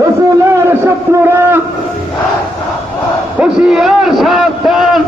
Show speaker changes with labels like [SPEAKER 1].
[SPEAKER 1] রসুলের শত্রুরা হুশিয়ার সাবধান